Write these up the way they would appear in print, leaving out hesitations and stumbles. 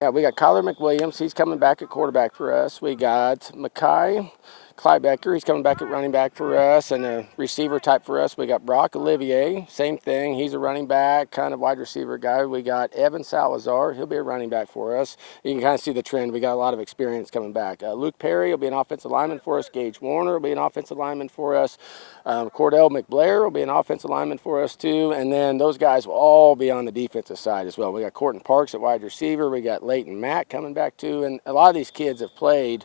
Yeah, we got Kyler McWilliams. He's coming back at quarterback for us. We got Mackay Clybecker. He's coming back at running back for us and a receiver type for us. We got Brock Olivier. Same thing. He's a running back, kind of wide receiver guy. We got Evan Salazar. He'll be a running back for us. You can kind of see the trend. We got a lot of experience coming back. Luke Perry will be an offensive lineman for us. Gage Warner will be an offensive lineman for us. Cordell McBlair will be an offensive lineman for us too. And then those guys will all be on the defensive side as well. We got Corton Parks at wide receiver. We got Leighton Mack coming back too. And a lot of these kids have played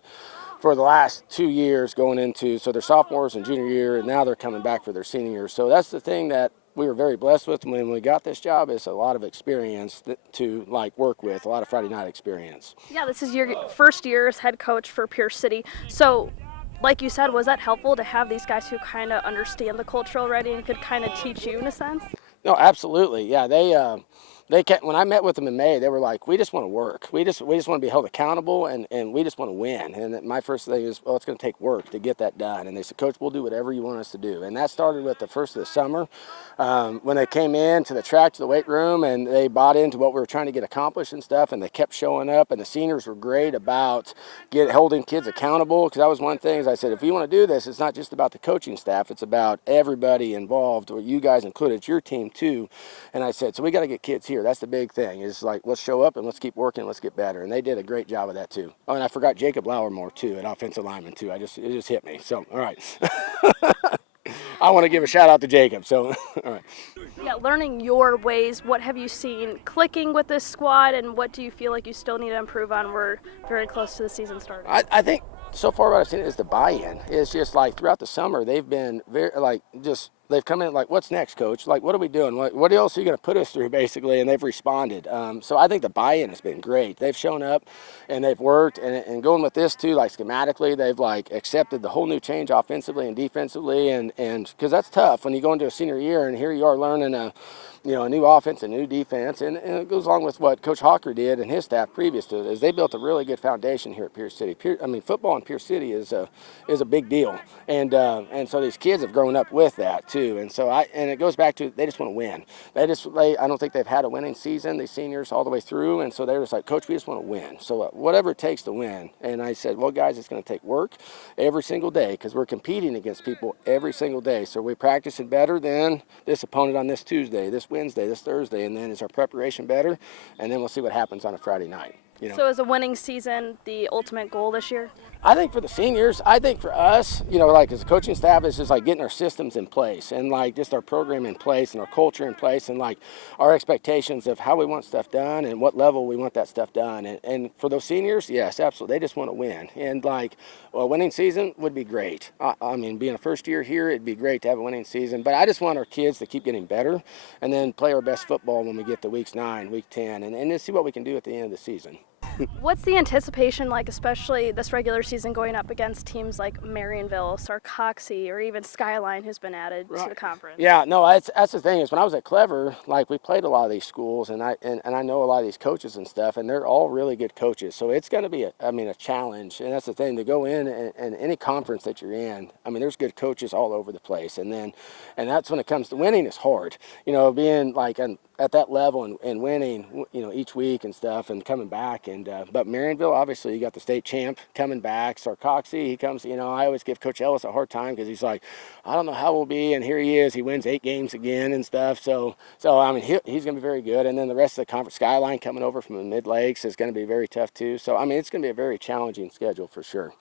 for the last 2 years going into, so they're sophomores and junior year, and now they're coming back for their senior year. So that's the thing that we were very blessed with when we got this job, is a lot of experience to like work with, a lot of Friday night experience. Yeah, this is your first year as head coach for Pierce City. So, like you said, was that helpful to have these guys who kind of understand the culture already and could kind of teach you in a sense? No, absolutely. Yeah, they kept, when I met with them in May, they were like, we just want to work. We just want to be held accountable, and we just want to win. And my first thing is, well, it's going to take work to get that done. And they said, Coach, we'll do whatever you want us to do. And that started with the first of the summer when they came in to the track, to the weight room, and they bought into what we were trying to get accomplished and stuff, and they kept showing up. And the seniors were great about holding kids accountable, because that was one thing. As I said, if you want to do this, it's not just about the coaching staff. It's about everybody involved, or you guys included. It's your team too. And I said, so we got to get kids here. That's the big thing, is like, let's show up and let's keep working, let's get better. And they did a great job of that too. Oh, and I forgot Jacob Lauermore too, an offensive lineman too. It just hit me. So, all right. I want to give a shout out to Jacob. So, all right. Yeah, learning your ways, what have you seen clicking with this squad, and what do you feel like you still need to improve on? We're very close to the season starting. I think so far what I've seen is the buy-in. It's just like throughout the summer, they've been very, like, just, they've come in like, what's next, Coach? Like, what are we doing? What else are you going to put us through, basically? And they've responded. So I think the buy-in has been great. They've shown up and they've worked. And going with this too, like schematically, they've like accepted the whole new change offensively and defensively. And because that's tough when you go into a senior year and here you are learning a new offense and new defense. And it goes along with what Coach Hawker did and his staff previous to it, is they built a really good foundation here at Pierce City. Football in Pierce City is a big deal. And so these kids have grown up with that too. And so it goes back to, they just want to win. I don't think they've had a winning season, these seniors, all the way through. And so they're just like, Coach, we just want to win. So whatever it takes to win. And I said, well, guys, it's going to take work every single day, because we're competing against people every single day. So we're practicing better than this opponent on this Tuesday, this Wednesday, this Thursday, and then is our preparation better? And then we'll see what happens on a Friday night. So is a winning season the ultimate goal this year? I think for the seniors, I think for us, like as a coaching staff, it's just like getting our systems in place and like just our program in place and our culture in place and like our expectations of how we want stuff done and what level we want that stuff done. And for those seniors, yes, absolutely. They just want to win. And like a winning season would be great. I mean, being a first year here, it'd be great to have a winning season. But I just want our kids to keep getting better and then play our best football when we get to weeks 9, week 10, and then see what we can do at the end of the season. What's the anticipation like, especially this regular season, going up against teams like Marionville, Sarcoxy, or even Skyline, who's been added to the conference? Yeah, no, that's the thing is when I was at Clever, like we played a lot of these schools, and I know a lot of these coaches and stuff, and they're all really good coaches. So it's going to be a challenge, and that's the thing, to go in and any conference that you're in. I mean, there's good coaches all over the place, and that's when it comes to winning is hard. Being like at that level and winning, each week and stuff, and coming back. And but Marionville, obviously, you got the state champ coming back. Sarcoxy, he comes. I always give Coach Ellis a hard time because he's like, I don't know how we'll be, and here he is. He wins 8 games again and stuff. So I mean, he's going to be very good. And then the rest of the conference, Skyline coming over from the Mid Lakes, is going to be very tough too. So I mean, it's going to be a very challenging schedule for sure.